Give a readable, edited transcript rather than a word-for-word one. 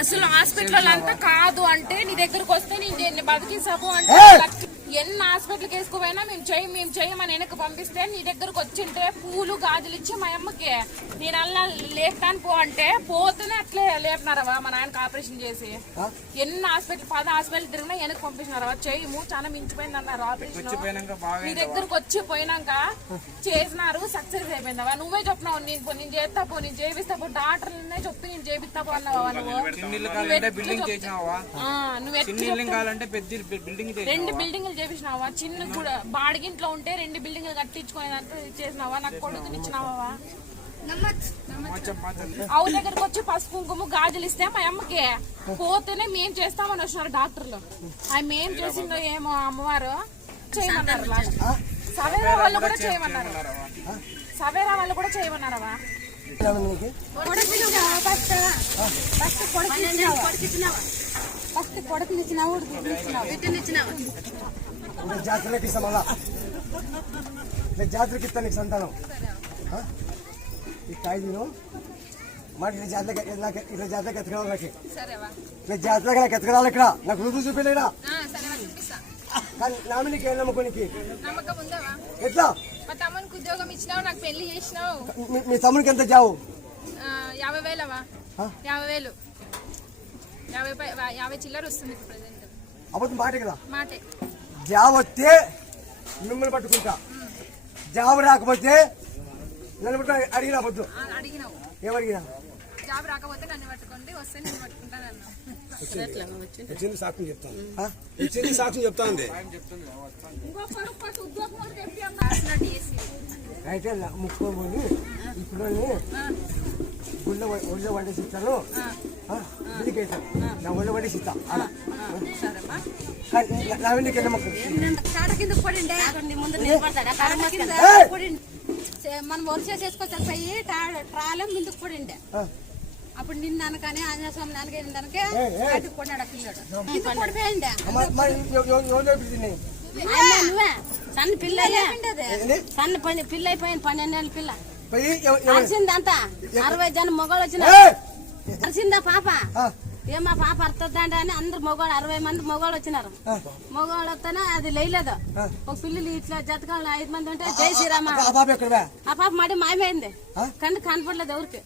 అసలు హాస్పిటల్ అంతా కాదు అంటే నీ దగ్గరకు వస్తే నేను బతికిస్తాము అంటే ఎన్ని హాస్పిటల్కి వేసుకుపోయినా మేము చేయమని వెనక్కి పంపిస్తే నీ దగ్గరకు వచ్చింటే పూలు గాజులు ఇచ్చి మా అమ్మకి నేను అలా లేపుతాను పో అంటే పోతేనే అట్లే లేపినారవా మా నాయనకి ఆపరేషన్ చేసి ఎన్ని హాస్పిటల్ 10 హాస్పిటల్ తిరిగినా వెనక్కి పంపించినారవా చేయము చాలా మించిపోయింది అన్నారు ఆపరేషన్ నీ దగ్గరకు వచ్చి పోయినాక చేసినారు సక్సెస్ అయిపోయిందవా నువ్వే చెప్పినావు నేను చేస్తా పో నేను చేపిస్తా పో డాక్టర్లనే చెప్పి నేను చేపిస్తా పో అన్నావా నువ్వు 2 బిల్డింగ్లు చేపించినావా చిన్న కూడా బాడిగింట్లో ఉంటే 2 బిల్డింగ్లు కట్టించుకునేదంతా చేసినావా నాకు కొడుకుని ఇచ్చినావా అవు దగ్గరకు వచ్చి పసుపు కుంకుమ గాజులు ఇస్తే మా అమ్మకి పోతేనే మేం చేస్తామని వచ్చినారు డాక్టర్లు అవి మేం చేసిందో ఏమో అమ్మవారు చేయమన్నారు లాస్ట్ సవేరా వాళ్ళు కూడా చేయమన్నారు సవేరా వాళ్ళు కూడా చేయమన్నారవా ఫస్ట్ కొడుకుని ఇచ్చినావు జాతరకి ఇస్తా మళ్ళా జాతరకి ఇస్తా నీకు సంతానం ఈ కాయలు మాట ఇట్లా జాతరకి ఎత్తకరావాలి నాకు ఇట్లా జాతరకి నాకు ఎత్తకరావాలి ఇక్కడ నాకు రుజువు చూపించలేదా కానీ నామినీకి ఏం నమ్మకానికి ఎట్లా మా తమ్మునికి ఉద్యోగం ఇచ్చినావు నాకు పెళ్లి చేసినావు మీ తమ్మునికి ఎంత జావు 50,000 50 చిల్లర వస్తుంది ప్రెసెంట్ అబద్ధం మాట కదా మాటే జాబ్ వస్తే మిమ్మల్ని పట్టుకుంటా జాబ్ రాకపోతే నన్ను పట్టుకుని అడిగినా పొద్దు అడిగినావు ఏమడిగినా జాబ్ రాకపోతే నన్ను పట్టుకోండి వస్తే నేను పట్టుకుంటాను అన్నా వచ్చింది సాక్ష్యం చెప్తాను వచ్చింది సాక్ష్యం చెప్తాను అయితే ముక్కోని ఇప్పుడు ఒళ్ళో వండేసి ఇస్తాను ఇంటికి వెళ్తాను నా ఒళ్ళో వండేసి ఇస్తా నావినికి మనం వరుస చేసుకోవచ్చు పోయి ట్రాలం ముందుకు పడిండే అప్పుడు నిన్న అనకానే ఆంజనేయ స్వామి నాన్నకే కొన్నాడు పిల్లడు పడిపోయిండే నువ్వే సన్న పిల్ల పిల్ల అయిపోయింది 12 ఏళ్ళ పిల్ల అరిసింది అంతా 60 జనం మొగోళ్ళు వచ్చినారు అరిసిందా పాప ఏమా పాప అర్థండి అని అందరు మొగోళ్ళు 60 మంది మొగోళ్ళు వచ్చినారు మొగోళ్ళు వస్తేనే అది లేయలేదు ఒక పిల్లలు ఇట్లా జతకాలు 5 మంది ఉంటే జై శ్రీరామ ఆ పాప మడి మాయమైంది కన్ను కనపడలేదు ఎవరికి